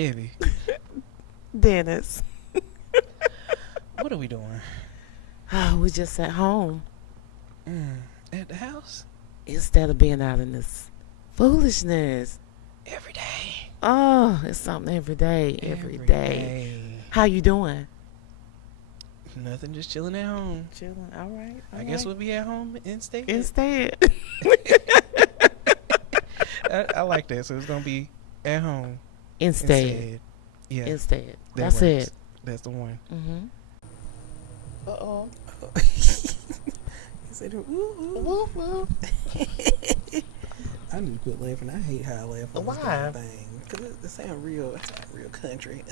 Debbie. Dennis. What are we doing? Oh, we just at home At the house? instead of being out in this foolishness. Every day. Oh, it's something every day. Every day. How you doing? Nothing, just chilling at home. Chilling. All right. I guess we'll be at home instead. I like that. So it's going to be at home. Instead. Yeah. Instead. That That's works. it. That's the one. Mm-hmm. Uh-oh. He said, ooh. Woo, woo. I need to quit laughing. I hate how I laugh on this Why? damn thing. Because it sounds real. It sounds real country.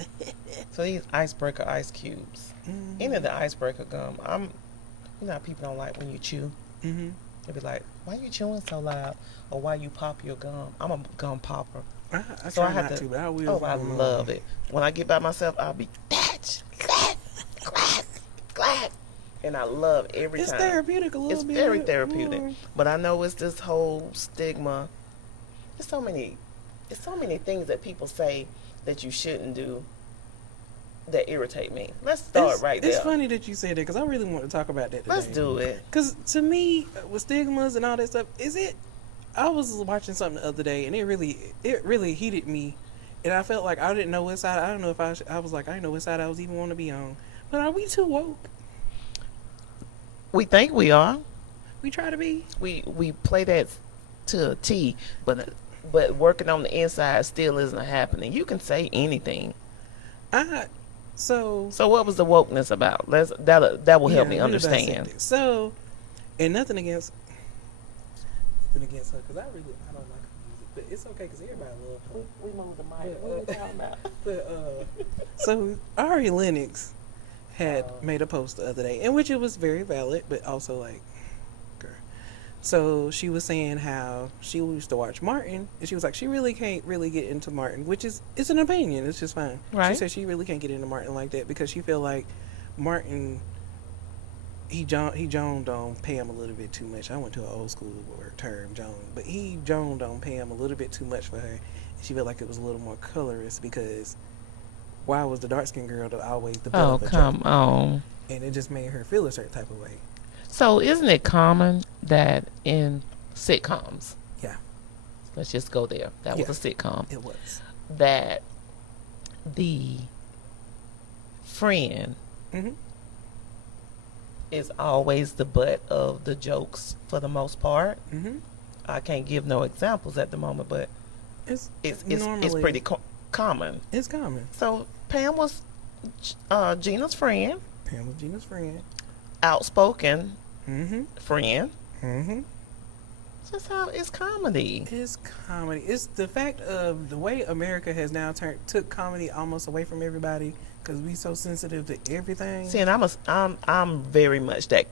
So these icebreaker ice cubes. Mm-hmm. Any of the icebreaker gum, you know how people don't like when you chew? Mm-hmm. They be like, why you chewing so loud? Or why you pop your gum? I'm a gum popper. I So try I have not to, to, but I will. Oh, I love it. When I get by myself, I'll be, glad, glad. And I love every It's time. therapeutic a little It's bit. very therapeutic. More. But I know it's this whole stigma. It's so many things that people say that you shouldn't do that irritate me. Let's start right there. It's funny that you say that because I really want to talk about that today. Let's do it. Because to me, with stigmas and all that stuff, I was watching something the other day and it really heated me. And I felt like I didn't know what side, I don't know if I was like, I didn't know what side I was even want to be on. But are we too woke? We think we are. We try to be. We play that to a T, but working on the inside still isn't happening. You can say anything. So what was the wokeness about? That will help me understand. So, and nothing against her because I don't like her music, but it's okay because everybody loves her. We moved the mic. What are we talking about? So Ari Lennox had made a post the other day, in which it was very valid, but also like, girl. So she was saying how she used to watch Martin, and she was like, she really can't really get into Martin, which is, it's an opinion, it's just fine. Right. She said she really can't get into Martin like that because she feel like Martin, he joned on Pam a little bit too much. I went to an old school term, Joan, but he joned on Pam a little bit too much for her. And she felt like it was a little more colorist because why was the dark skinned girl always the butt Oh, of the come joke? on. And it just made her feel a certain type of way. So isn't it common that in sitcoms, Yeah, let's just go there, that was a sitcom, it was. that the friend Mm-hmm. is always the butt of the jokes for the most part? Mm-hmm. I can't give no examples at the moment, but It's it's pretty common. It's common. So Pam was Gina's friend, Pam was Gina's friend. outspoken Mm-hmm. friend. Mm-hmm. That's how it's comedy. It's comedy. It's the fact of the way America has now took comedy almost away from everybody because we so sensitive to everything. See, and I'm very much that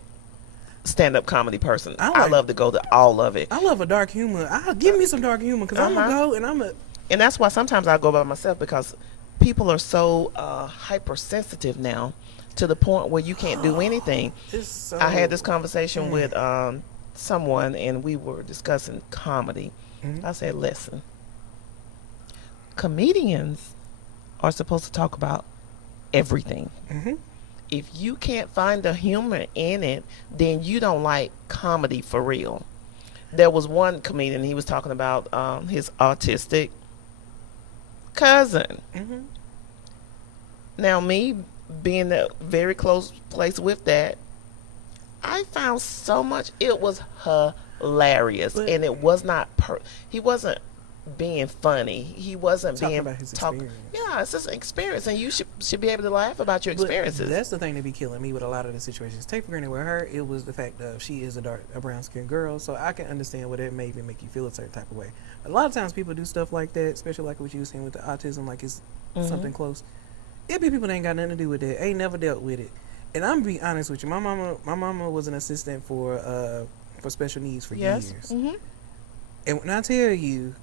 stand-up comedy person. I love to go to all of it, I love a dark humor. Give me some dark humor because I'm gonna go and and that's why sometimes I go by myself because people are so hypersensitive now to the point where you can't do anything. It's so, I had this conversation with someone, and we were discussing comedy. Mhm. I said, listen, comedians are supposed to talk about everything. Mm-hmm. If you can't find the humor in it, then you don't like comedy for real. There was one comedian, he was talking about his autistic cousin. Mm-hmm. Now, me being a very close place with that, I found so much. It was hilarious, and it was not. He wasn't being funny. He wasn't Talking being about his talk. experience. Yeah, it's just an experience, and you should be able to laugh about your But experiences. that's the thing that be killing me with a lot of the situations. Take for granted with her, it was the fact of she is a brown skinned girl, so I can understand what it may even make you feel a certain type of way. A lot of times people do stuff like that, especially like what you were saying with the autism, like it's something close. It be people that ain't got nothing to do with it, ain't never dealt with it. And I'm be honest with you, my mama was an assistant for special needs for years. Mm-hmm. And when I tell you,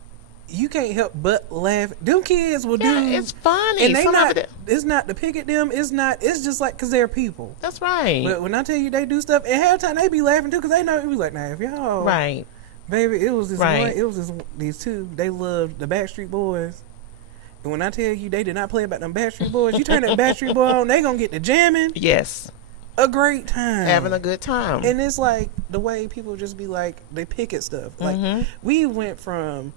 you can't help but laugh. Them kids will do. It's funny. And they not. It's not to pick at them. It's not. It's just like because they're people. That's right. But when I tell you they do stuff, and half the time they be laughing too because they know it was like, now if y'all, Right. baby, it was this Right. one. It was these two. They loved the Backstreet Boys, And when I tell you they did not play about them Backstreet Boys, you turn that Backstreet Boy on, they gonna get to jamming. Yes. A great time. Having a good time. And it's like the way people just be like, they pick at stuff. Like, we went from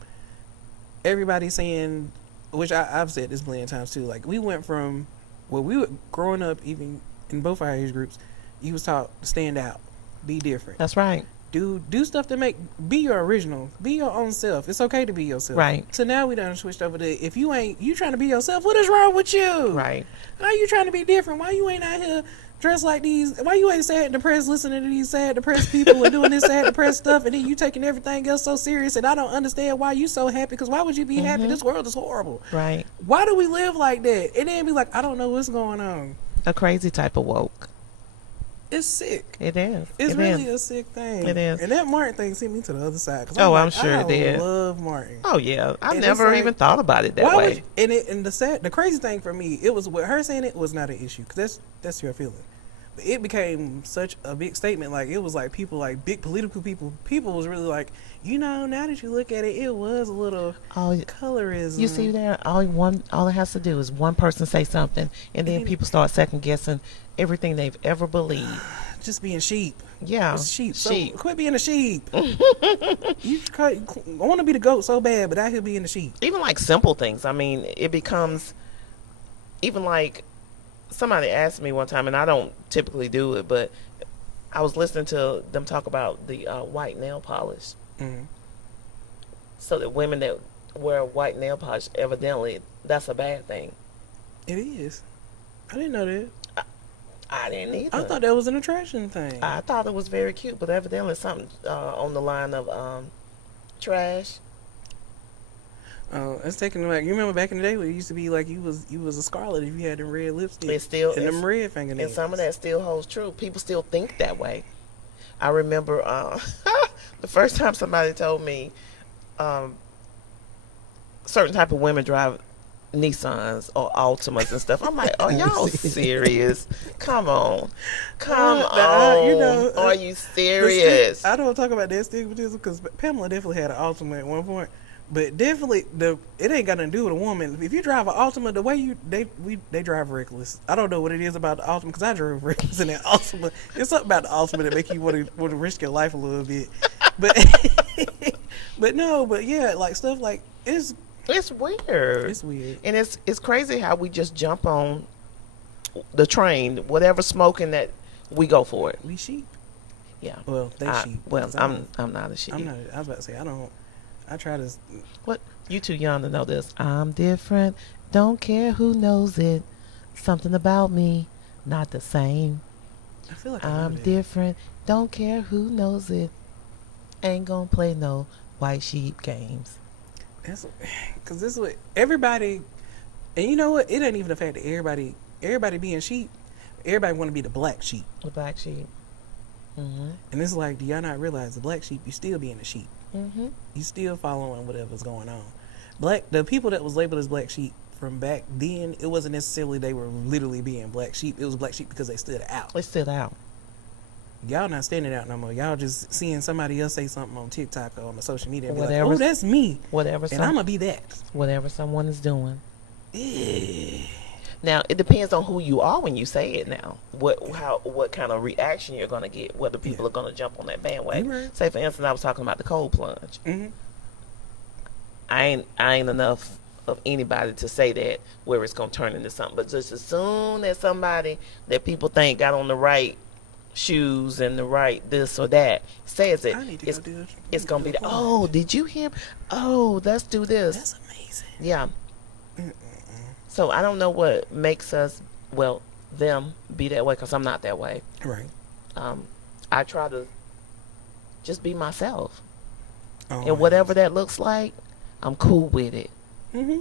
everybody saying, which I've said this a million times too, like, we went from, well, we were growing up, even in both our age groups, you was taught to stand out, be different. That's right. Do stuff to be your original, be your own self. It's okay to be yourself. Right. So now we done switched over to, if you trying to be yourself, what is wrong with you? Right. How you trying to be different? Why you ain't out here dressed like these? Why you ain't sad and depressed listening to these sad depressed people and doing this sad depressed stuff, and then you taking everything else so serious? And I don't understand why you so happy, because why would you be happy? This world is horrible. Right. Why do we live like that? And then be like, I don't know what's going on. A crazy type of woke. It's sick. It is. It's really a sick thing. It is. And that Martin thing sent me to the other side. I'm sure it did. I love Martin. Oh yeah, I And never it's even thought about it that way. The crazy thing for me, it was with her saying it was not an issue, because that's your feeling. But it became such a big statement. Like, it was like people, like big political people was really like, now that you look at it, it was a little colorism. You see there, all it has to do is one person say something, and then people start second guessing everything they've ever believed. Just being sheep. Yeah, it's sheep. Sheep. So quit being a sheep. I want to be the goat so bad, but out here being the sheep. Even like simple things. I mean, it becomes even like, somebody asked me one time, and I don't typically do it, but I was listening to them talk about the white nail polish. Mm-hmm. So that women that wear white nail polish, evidently, that's a bad thing. It is. I didn't know that. I didn't either. I thought that was an attraction thing. I thought it was very cute, but evidently something on the line of trash. Oh, that's taking it back. You remember back in the day when it used to be like you was a scarlet if you had them red lipstick. It still and them red fingernails. And some of that still holds true. People still think that way. I remember the first time somebody told me certain type of women drive Nissans or Altimas and stuff. I'm like, are y'all serious? Come on. Are you serious? I don't talk about that stigmatism, because Pamela definitely had an Altima at one point. But definitely, it ain't got nothing to do with a woman. If you drive an Altima, the way they drive reckless. I don't know what it is about the Altima, because I drove reckless in that Altima. There's something about the Altima that make you want to risk your life a little bit. But but yeah, like stuff like it's weird. It's weird, and it's crazy how we just jump on the train, whatever smoking that we go for it. We sheep. Yeah. Well, they sheep. Well, I'm not a sheep. I was about to say I try to. What? You too young to know this. I'm different. Don't care who knows it. Something about me, not the same. I feel like I'm different. Don't care who knows it. Ain't gonna play no white sheep games. That's because this is what everybody. And you know what? It ain't even the fact that everybody being sheep. Everybody want to be the black sheep. The black sheep. Mm-hmm. And it's like, do y'all not realize the black sheep? You still being a sheep. Mm-hmm. You still following whatever's going on. The people that was labeled as black sheep from back then, it wasn't necessarily they were literally being black sheep. It was black sheep because they stood out. They stood out. Y'all not standing out no more. Y'all just seeing somebody else say something on TikTok or on the social media and be Whatever, like, oh, that's me. Whatever. And I'm going to be that. Whatever someone is doing. Yeah. Now, it depends on who you are when you say it now. What kind of reaction you're going to get, whether people are going to jump on that bandwagon. Right. Say, for instance, I was talking about the cold plunge. Mm-hmm. I ain't enough of anybody to say that where it's going to turn into something. But just as soon as somebody that people think got on the right shoes and the right this or that says it, it's going to be, oh, did you hear? Oh, let's do this. That's amazing. Yeah. So I don't know what makes them be that way, because I'm not that way. Right. I try to just be myself. Oh, and whatever that looks like, I'm cool with it. Mm-hmm.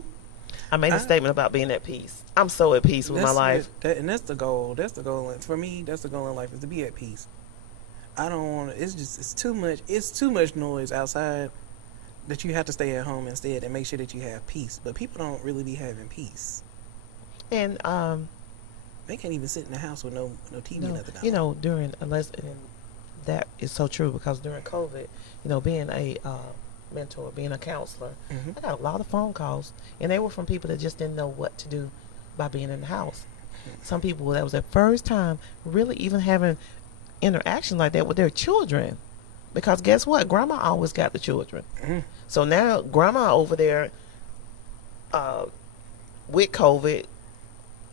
I made a statement about being at peace. I'm so at peace with my life. And that's the goal. That's the goal. For me, that's the goal in life, is to be at peace. I don't want to, it's too much noise outside that you have to stay at home instead and make sure that you have peace. But people don't really be having peace. And they can't even sit in the house with no TV, nothing. You know, and that is so true, because during COVID, being a mentor, being a counselor, Mm-hmm. I got a lot of phone calls, and they were from people that just didn't know what to do by being in the house. Some people, that was their first time really even having interaction like that with their children. Because guess what? Grandma always got the children. Mm-hmm. So now grandma over there with COVID,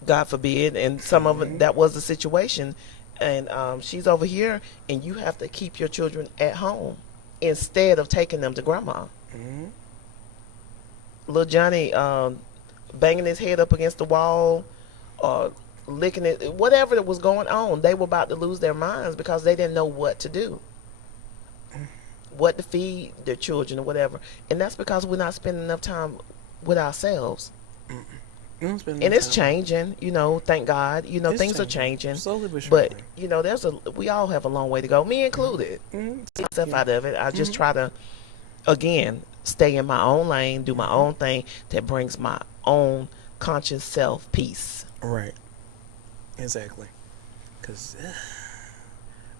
God forbid, and some of it, that was the situation. And she's over here, and you have to keep your children at home instead of taking them to grandma. Mm-hmm. Little Johnny banging his head up against the wall or licking it, whatever that was going on, they were about to lose their minds because they didn't know what to do, what to feed their children or whatever. And that's because we're not spending enough time with ourselves. And it's changing, thank God. It's Things are changing. Slowly but surely. But, we all have a long way to go, me included. See stuff out of it. I just try to, again, stay in my own lane, do my own thing that brings my own conscious self peace. Right. Exactly. Because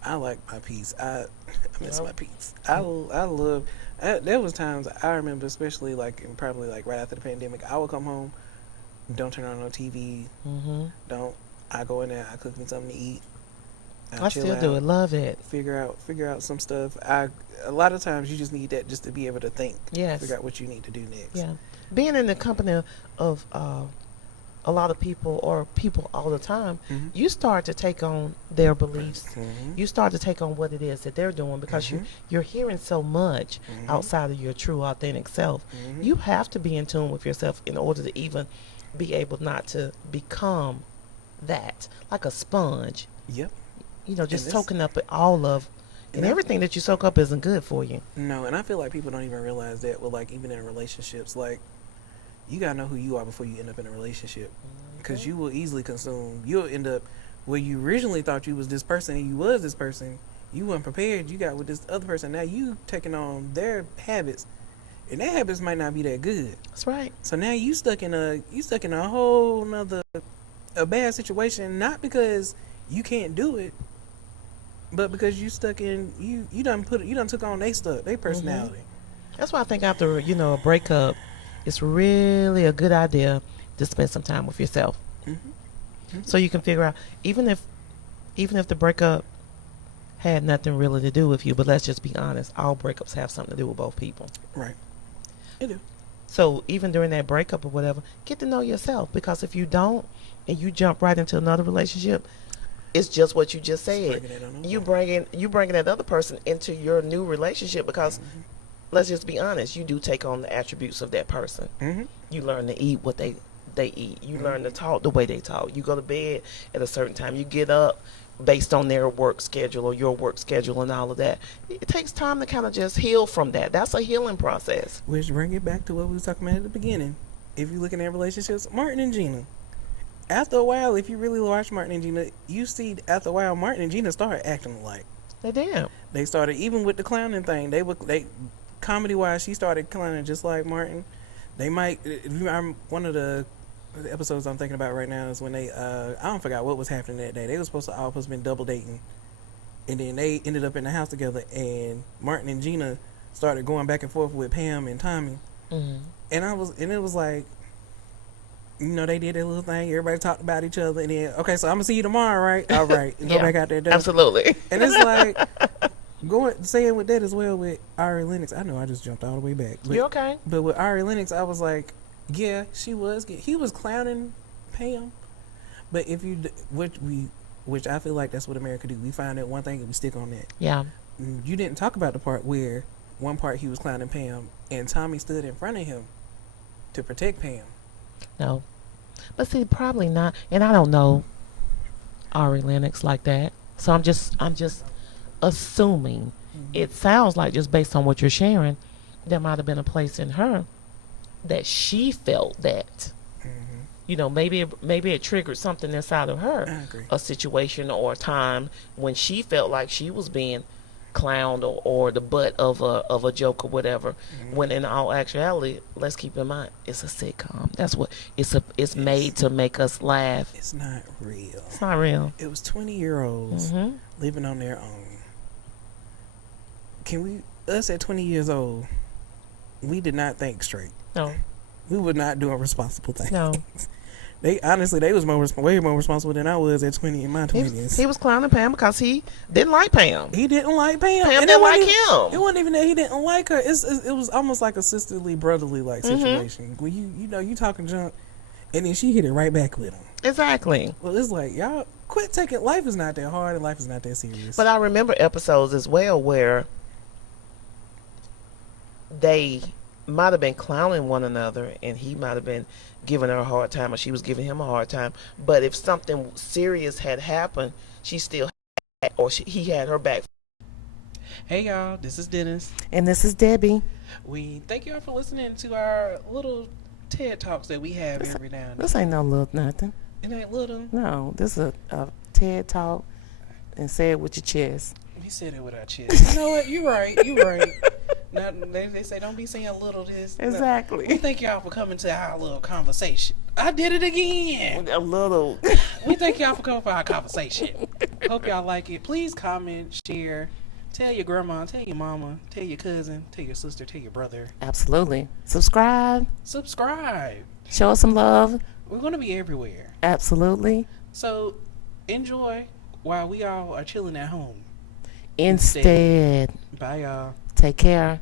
I like my peace. I miss my peace. I love. There was times I remember, especially probably right after the pandemic, I would come home, don't turn on no TV. I go in there, I cook me something to eat. I still do it. Love it. Figure out some stuff. A lot of times you just need that just to be able to think. Yes. Figure out what you need to do next. Yeah. Being in the company of a lot of people or people all the time, you start to take on their beliefs. You start to take on what it is that they're doing because you're hearing so much outside of your true authentic self. You have to be in tune with yourself in order to even be able not to become that, like a sponge. Yep. Just soaking up all of, and everything that you soak up isn't good for you. No, and I feel like people don't even realize that. Well, even in relationships, you gotta know who you are before you end up in a relationship, because you will easily consume. You'll end up where you originally thought you was this person and you was this person. You weren't prepared. You got with this other person. Now you taking on their habits, and their habits might not be that good. That's right. So now you stuck in a whole nother a bad situation, not because you can't do it, but because you stuck in you done took on their personality. That's why I think after a breakup, it's really a good idea to spend some time with yourself, so you can figure out even if the breakup had nothing really to do with you. But let's just be honest, all breakups have something to do with both people. Right. They do. So even during that breakup or whatever, get to know yourself, because if you don't and you jump right into another relationship, it's just what you just said. You bringing that other person into your new relationship because let's just be honest, you do take on the attributes of that person. You learn to eat what they eat. You learn to talk the way they talk. You go to bed at a certain time. You get up based on their work schedule or your work schedule and all of that. It takes time to kind of just heal from that. That's a healing process. Which bring it back to what we was talking about at the beginning. If you're looking at relationships, Martin and Gina. After a while, if you really watch Martin and Gina, you see after a while Martin and Gina started acting alike. They did. They started, even with the clowning thing, they comedy wise, she started clowning just like Martin. They might. One of the episodes I'm thinking about right now is when they I don't forgot what was happening that day. They were supposed to been double dating, and then they ended up in the house together. And Martin and Gina started going back and forth with Pam and Tommy. And it was like, they did their little thing. Everybody talked about each other, and then so I'm gonna see you tomorrow, right? All right, and go back out there. Absolutely. And it's like saying with that as well with Ari Lennox. I know I just jumped all the way back. You okay? But with Ari Lennox, I was like, yeah, he was clowning Pam. But if you, which I feel like that's what America do. We find that one thing and we stick on that. Yeah. You didn't talk about the part where one part he was clowning Pam and Tommy stood in front of him to protect Pam. No. But see, probably not. And I don't know Ari Lennox like that. So I'm just assuming. It sounds like, just based on what you're sharing, there might have been a place in her that she felt that. Maybe it triggered something inside of her. I agree. A situation or a time when she felt like she was being clowned or the butt of a joke or whatever. When in all actuality, let's keep in mind, it's a sitcom. That's what it's made to make us laugh. It's not real. It's not real. It was 20-year-olds living on their own. Can we, us at 20 years old, we did not think straight. No. We were not doing responsible things. No. They was way more responsible than I was at 20 in my 20s. He was clowning Pam because he didn't like Pam. He didn't like Pam. Pam And didn't like It him. wasn't even that he didn't like her. It was almost like a sisterly, brotherly like situation. When you talking junk, and then she hit it right back with him. Exactly. Well, it's like, y'all quit taking. Life is not that hard, and life is not that serious. But I remember episodes as well where they might have been clowning one another, and he might have been giving her a hard time, or she was giving him a hard time. But if something serious had happened, she still had, or he had her back. Hey y'all, this is Dennis. And this is Debbie. We thank y'all for listening to our little TED Talks that we have every now and then. This ain't no little nothing. It ain't little. No, this is a TED Talk, and say it with your chest. We said it with our chest. You know what? You're right. You're right. Now, they say don't be saying little this. Exactly. We thank y'all for coming to our little conversation. I did it again. A little. We thank y'all for coming for our conversation. Hope y'all like it. Please comment, share, tell your grandma, tell your mama, tell your cousin, tell your sister, tell your brother. Absolutely. Subscribe. Show us some love. We're going to be everywhere. Absolutely. So enjoy while we all are chilling at home. Instead. Bye, y'all. Take care.